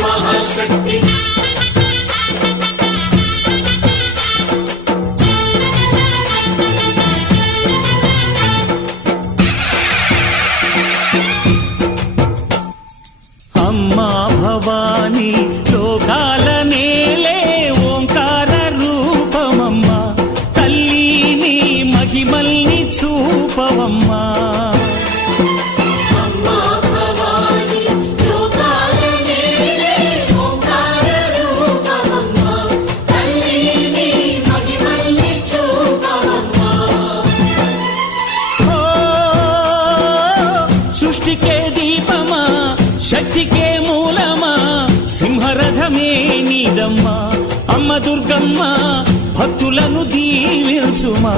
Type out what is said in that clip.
మహాశక్తి అమ్మా భవానీ లోకాల నేలే ఓంకార రూపమమ్మా తల్లి మహిమల్ని చూపవమ్మా సృష్టికే దీపమా శక్తికే మూలమా సింహరథమే నీదమ్మా అమ్మ దుర్గమ్మ భక్తులను దీవించుమా